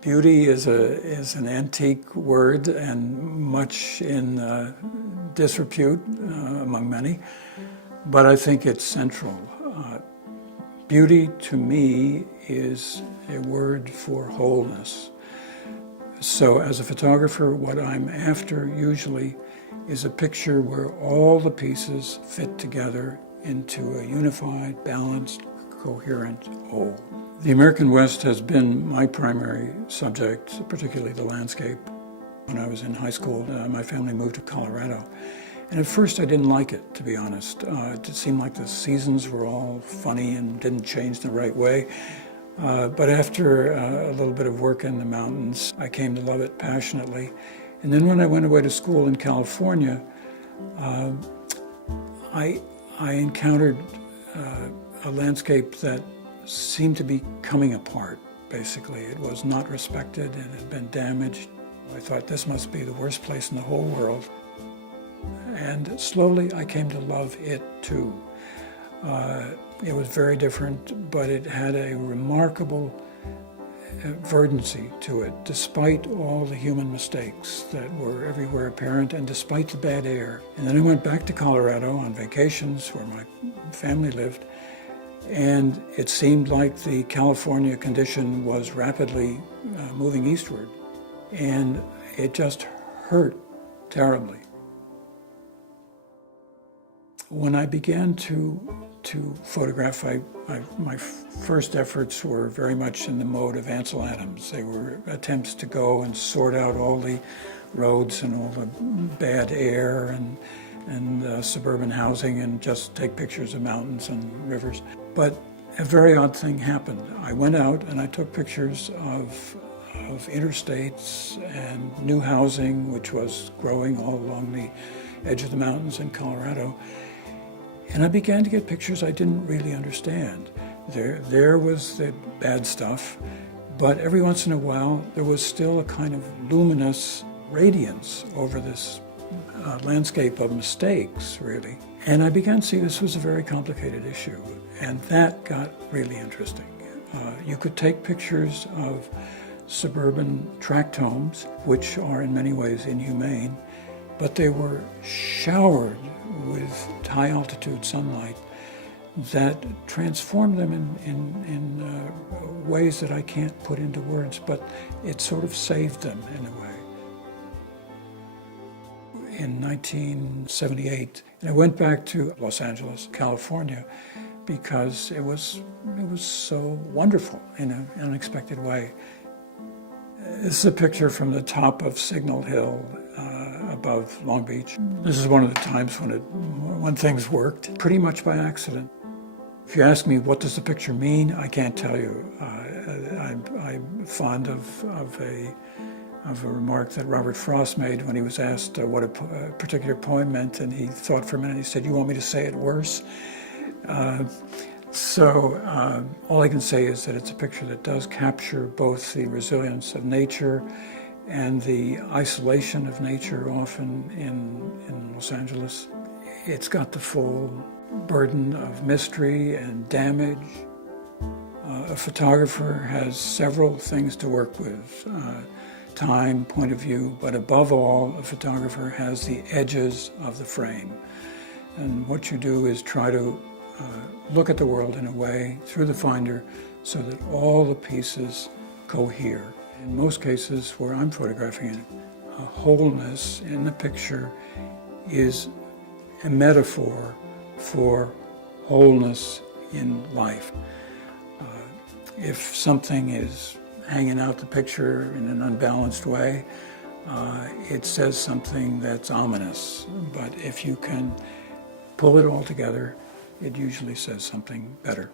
Beauty is an antique word and much in disrepute among many, but I think it's central. Beauty to me is a word for wholeness. So as a photographer, what I'm after usually is a picture where all the pieces fit together into a unified, balanced, coherent whole. The American West has been my primary subject, particularly the landscape. When I was in high school, my family moved to Colorado. And at first I didn't like it, to be honest. It seemed like the seasons were all funny and didn't change the right way. But after a little bit of work in the mountains, I came to love it passionately. And then when I went away to school in California, I encountered a landscape that seemed to be coming apart, basically. It was not respected and had been damaged. I thought this must be the worst place in the whole world. And slowly I came to love it too. It was very different, but it had a remarkable verdancy to it, despite all the human mistakes that were everywhere apparent and despite the bad air. And then I went back to Colorado on vacations where my family lived, and it seemed like the California condition was rapidly moving eastward. And it just hurt terribly. When I began to photograph, my first efforts were very much in the mode of Ansel Adams. They were attempts to go and sort out all the roads and all the bad air and suburban housing and just take pictures of mountains and rivers. But a very odd thing happened. I went out and I took pictures of interstates and new housing, which was growing all along the edge of the mountains in Colorado. And I began to get pictures I didn't really understand. There was the bad stuff, but every once in a while there was still a kind of luminous radiance over this landscape of mistakes, really. And I began to see this was a very complicated issue, and that got really interesting. You could take pictures of suburban tract homes, which are in many ways inhumane, but they were showered with high-altitude sunlight that transformed them in ways that I can't put into words, but it sort of saved them in a way. In 1978, I went back to Los Angeles, California, because it was so wonderful in an unexpected way. This is a picture from the top of Signal Hill above Long Beach. This is one of the times when things worked, pretty much by accident. If you ask me what does the picture mean, I can't tell you. I'm fond of a remark that Robert Frost made when he was asked what a particular poem meant, and he thought for a minute. He said, "You want me to say it worse?" All I can say is that it's a picture that does capture both the resilience of nature and the isolation of nature, often in Los Angeles. It's got the full burden of mystery and damage. A photographer has several things to work with, time, point of view, but above all, a photographer has the edges of the frame. And what you do is try to look at the world in a way through the finder so that all the pieces cohere. In most cases where I'm photographing it, a wholeness in the picture is a metaphor for wholeness in life. If something is hanging out the picture in an unbalanced way, it says something that's ominous. But if you can pull it all together, it usually says something better.